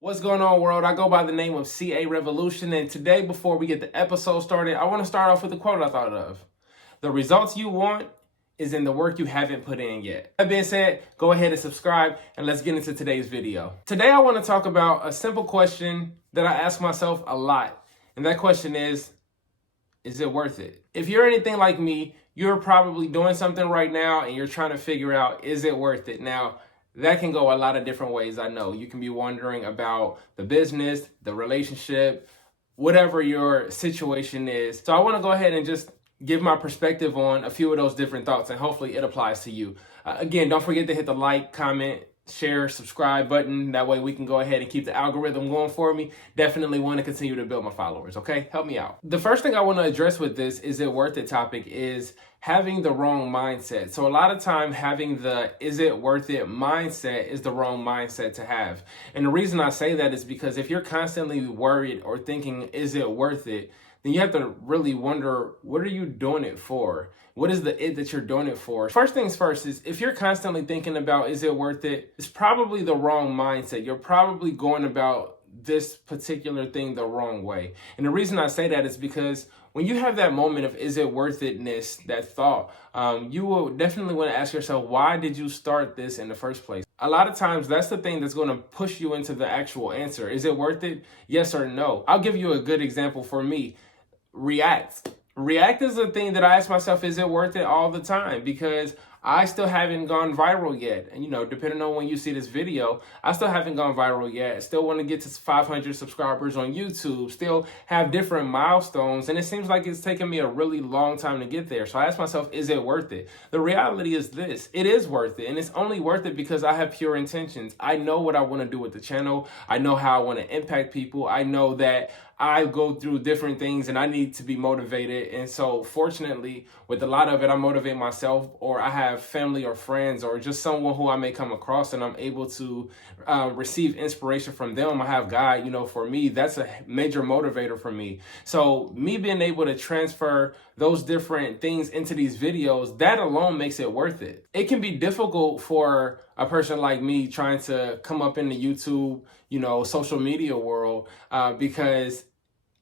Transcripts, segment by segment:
What's going on, world? I go by the name of CA Revolution, and today, before we get the episode started, I want to start off with a quote I thought of. The results you want is in the work you haven't put in yet. That being said, go ahead and subscribe, and let's get into today's video. Today, I want to talk about a simple question that I ask myself a lot, and that question is it worth it? If you're anything like me, you're probably doing something right now, and you're trying to figure out, is it worth it? Now, that can go a lot of different ways. I know you can be wondering about the business, the relationship, whatever your situation is. So I want to go ahead and just give my perspective on a few of those different thoughts, and hopefully it applies to you. Again, don't forget to hit the like, comment, share, subscribe button. That way we can go ahead and keep the algorithm going for me. Definitely want to continue to build my followers, okay? Help me out. The first thing I want to address with this is it worth it topic is having the wrong mindset. So a lot of time having the is it worth it mindset is the wrong mindset to have. And the reason I say that is because if you're constantly worried or thinking, is it worth it? Then you have to really wonder, what are you doing it for? What is the it that you're doing it for? First things first is if you're constantly thinking about, is it worth it? It's probably the wrong mindset. You're probably going about this particular thing the wrong way. And the reason I say that is because when you have that moment of is it worth itness, that thought, you will definitely want to ask yourself, why did you start this in the first place? A lot of times that's the thing that's going to push you into the actual answer. Is it worth it? Yes or no? I'll give you a good example for me. React is a thing that I ask myself, is it worth it all the time? Because I still haven't gone viral yet. And, depending on when you see this video, I still haven't gone viral yet. Still want to get to 500 subscribers on YouTube. Still have different milestones. And it seems like it's taken me a really long time to get there. So I ask myself, is it worth it? The reality is this. It is worth it. And it's only worth it because I have pure intentions. I know what I want to do with the channel. I know how I want to impact people. I know that I go through different things and I need to be motivated. And so fortunately, with a lot of it, I motivate myself, or I have family or friends or just someone who I may come across and I'm able to receive inspiration from them. I have God, for me, that's a major motivator for me. So me being able to transfer those different things into these videos, that alone makes it worth it. It can be difficult for a person like me trying to come up in the YouTube, social media world, because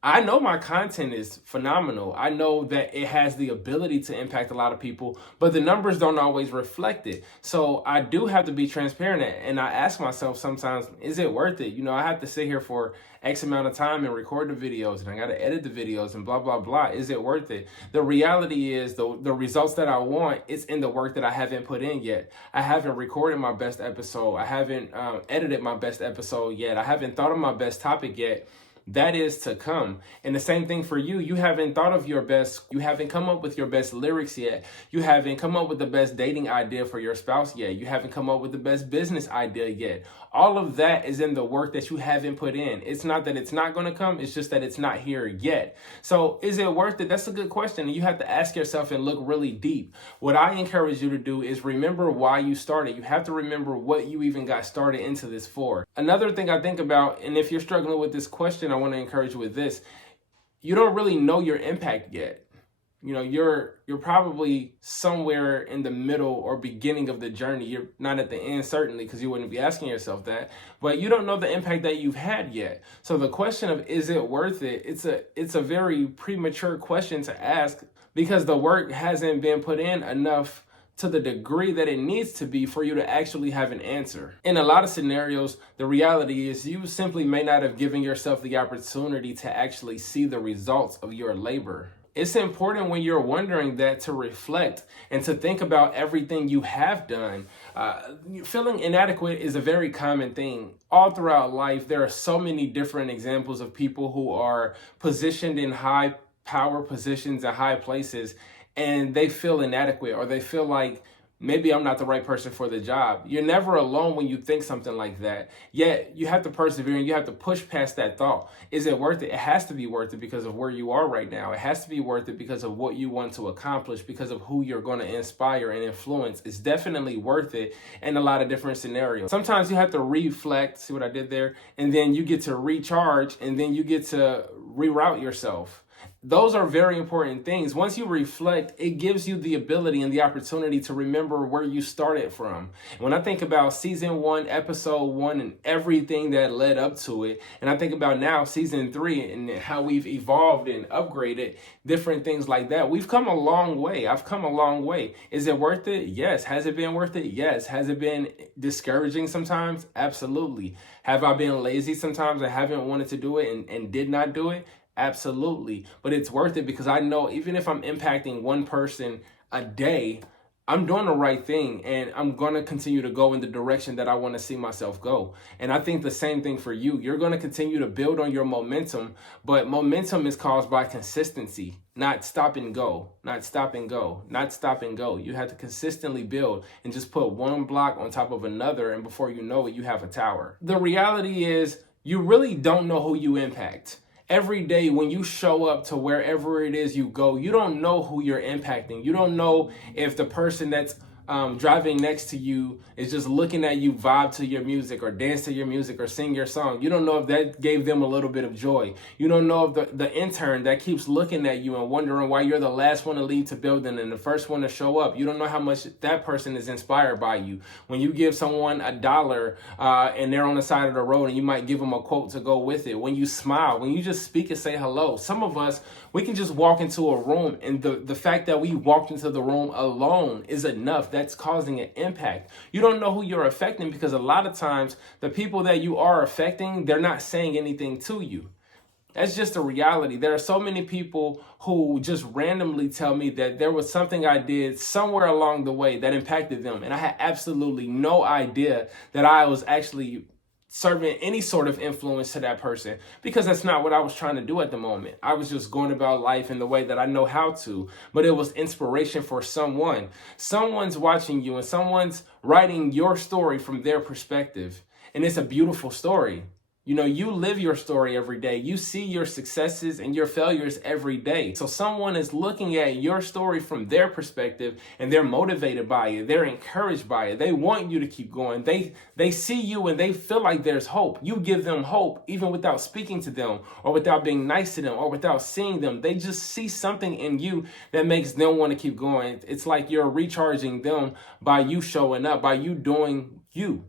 I know my content is phenomenal. I know that it has the ability to impact a lot of people, but the numbers don't always reflect it. So I do have to be transparent. And I ask myself sometimes, is it worth it? I have to sit here for X amount of time and record the videos, and I got to edit the videos and blah, blah, blah. Is it worth it? The reality is the results that I want, it's in the work that I haven't put in yet. I haven't recorded my best episode. I haven't edited my best episode yet. I haven't thought of my best topic yet. That is to come. And the same thing for you. You haven't thought of your best. You haven't come up with your best lyrics yet. You haven't come up with the best dating idea for your spouse yet. You haven't come up with the best business idea yet. All of that is in the work that you haven't put in. It's not that it's not going to come. It's just that it's not here yet. So is it worth it? That's a good question. And you have to ask yourself and look really deep. What I encourage you to do is remember why you started. You have to remember what you even got started into this for. Another thing I think about, and if you're struggling with this question, I want to encourage you with this. You don't really know your impact yet. You're probably somewhere in the middle or beginning of the journey. You're not at the end, certainly, because you wouldn't be asking yourself that. But you don't know the impact that you've had yet. So the question of is it worth it? It's a very premature question to ask because the work hasn't been put in enough to the degree that it needs to be for you to actually have an answer. In a lot of scenarios, the reality is you simply may not have given yourself the opportunity to actually see the results of your labor. It's important when you're wondering that to reflect and to think about everything you have done. Feeling inadequate is a very common thing. All throughout life, there are so many different examples of people who are positioned in high power positions and high places, and they feel inadequate, or they feel like maybe I'm not the right person for the job. You're never alone when you think something like that. Yet you have to persevere and you have to push past that thought. Is it worth it? It has to be worth it because of where you are right now. It has to be worth it because of what you want to accomplish, because of who you're going to inspire and influence. It's definitely worth it in a lot of different scenarios. Sometimes you have to reflect, see what I did there, and then you get to recharge, and then you get to reroute yourself. those are very important things. Once you reflect, it gives you the ability and the opportunity to remember where you started from. When I think about season 1, episode 1, and everything that led up to it, and I think about now season 3 and how we've evolved and upgraded different things like that, we've come a long way. I've come a long way. Is it worth it? Yes. Has it been worth it? Yes. Has it been discouraging sometimes? Absolutely. Have I been lazy sometimes? I haven't wanted to do it and did not do it? Absolutely. But it's worth it because I know even if I'm impacting one person a day, I'm doing the right thing and I'm going to continue to go in the direction that I want to see myself go. And I think the same thing for you. You're going to continue to build on your momentum, but momentum is caused by consistency, not stop and go, not stop and go, not stop and go. You have to consistently build and just put one block on top of another. And before you know it, you have a tower. The reality is you really don't know who you impact. Every day when you show up to wherever it is you go, you don't know who you're impacting. You don't know if the person that's driving next to you is just looking at you vibe to your music or dance to your music or sing your song. You don't know if that gave them a little bit of joy. You don't know if the intern that keeps looking at you and wondering why you're the last one to leave the building and the first one to show up. You don't know how much that person is inspired by you. When you give someone $1 and they're on the side of the road and you might give them a quote to go with it. When you smile, when you just speak and say hello. Some of us, we can just walk into a room and the fact that we walked into the room alone is enough. That's causing an impact. You don't know who you're affecting because a lot of times the people that you are affecting, they're not saying anything to you. That's just a reality. There are so many people who just randomly tell me that there was something I did somewhere along the way that impacted them. And I had absolutely no idea that I was actually serving any sort of influence to that person because that's not what I was trying to do at the moment. I was just going about life in the way that I know how to, but it was inspiration for someone. Someone's watching you and someone's writing your story from their perspective. And it's a beautiful story. You know, you live your story every day. You see your successes and your failures every day. So someone is looking at your story from their perspective and they're motivated by it. They're encouraged by it. They want you to keep going. They see you and they feel like there's hope. You give them hope even without speaking to them or without being nice to them or without seeing them. They just see something in you that makes them want to keep going. It's like you're recharging them by you showing up, by you doing you.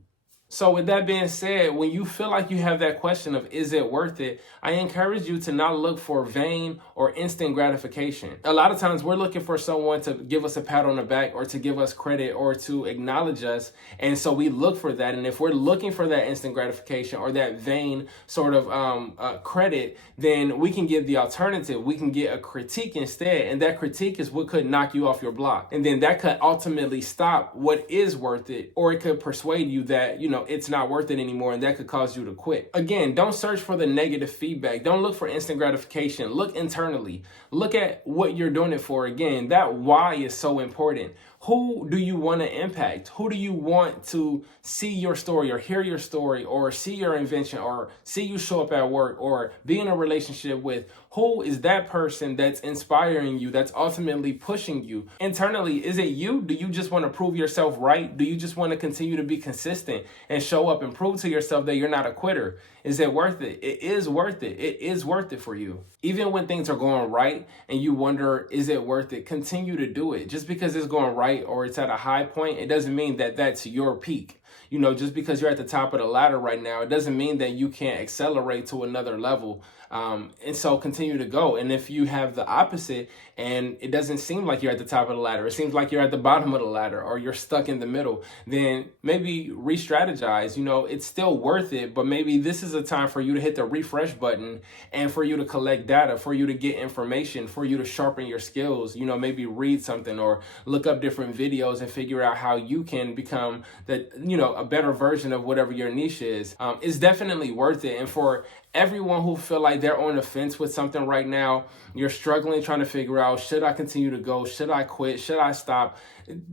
So with that being said, when you feel like you have that question of, is it worth it? I encourage you to not look for vain or instant gratification. A lot of times we're looking for someone to give us a pat on the back or to give us credit or to acknowledge us. And so we look for that. And if we're looking for that instant gratification or that vain sort of credit, then we can give the alternative. We can get a critique instead. And that critique is what could knock you off your block. And then that could ultimately stop what is worth it, or it could persuade you that, it's not worth it anymore, and that could cause you to quit. Again, don't search for the negative feedback. Don't look for instant gratification. Look internally. Look at what you're doing it for. Again, that why is so important. Who do you want to impact? Who do you want to see your story or hear your story or see your invention or see you show up at work or be in a relationship with? Who is that person that's inspiring you, that's ultimately pushing you? Internally, is it you? Do you just want to prove yourself right? Do you just want to continue to be consistent and show up and prove to yourself that you're not a quitter? Is it worth it? It is worth it. It is worth it for you. Even when things are going right and you wonder, is it worth it? Continue to do it. Just because it's going right or it's at a high point, it doesn't mean that that's your peak. Just because you're at the top of the ladder right now, it doesn't mean that you can't accelerate to another level. And so continue to go. And if you have the opposite and it doesn't seem like you're at the top of the ladder, it seems like you're at the bottom of the ladder or you're stuck in the middle, then maybe re-strategize. It's still worth it, but maybe this is a time for you to hit the refresh button and for you to collect data, for you to get information, for you to sharpen your skills, maybe read something or look up different videos and figure out how you can become a better version of whatever your niche is. It's definitely worth it. And for everyone who feel like they're on the fence with something right now, you're struggling trying to figure out, should I continue to go? Should I quit? Should I stop?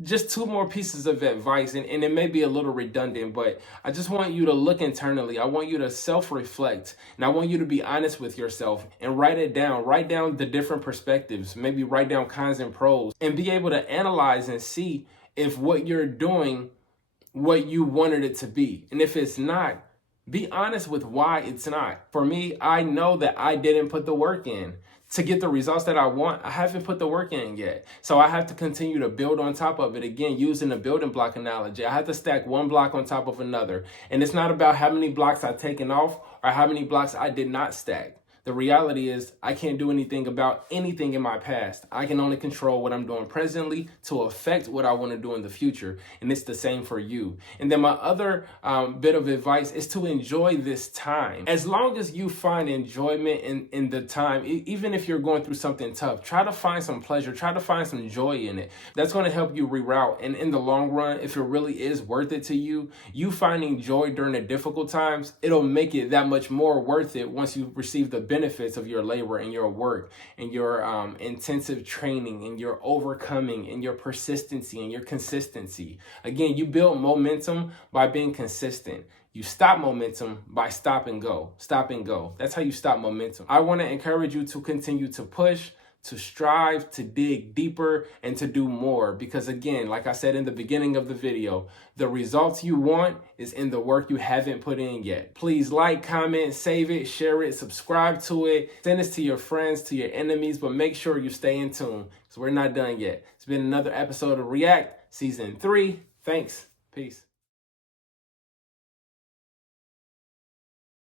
Just 2 more pieces of advice, and it may be a little redundant, but I just want you to look internally. I want you to self-reflect, and I want you to be honest with yourself and write it down. Write down the different perspectives, maybe write down cons and pros, and be able to analyze and see if what you're doing, what you wanted it to be. And if it's not, be honest with why it's not. For me, I know that I didn't put the work in. to get the results that I want, I haven't put the work in yet. So I have to continue to build on top of it. Again, using the building block analogy, I have to stack one block on top of another. And it's not about how many blocks I've taken off or how many blocks I did not stack. The reality is I can't do anything about anything in my past. I can only control what I'm doing presently to affect what I want to do in the future. And it's the same for you. And then my other bit of advice is to enjoy this time. As long as you find enjoyment in the time, even if you're going through something tough, try to find some pleasure, try to find some joy in it. That's going to help you reroute. And in the long run, if it really is worth it to you, you finding joy during the difficult times, it'll make it that much more worth it once you receive the benefits of your labor and your work and your intensive training and your overcoming and your persistency and your consistency. Again, you build momentum by being consistent. You stop momentum by stop and go. Stop and go. That's how you stop momentum. I want to encourage you to continue to push, to strive, to dig deeper, and to do more. Because again, like I said in the beginning of the video, the results you want is in the work you haven't put in yet. Please like, comment, save it, share it, subscribe to it, send this to your friends, to your enemies, but make sure you stay in tune because we're not done yet. It's been another episode of React Season 3. Thanks. Peace.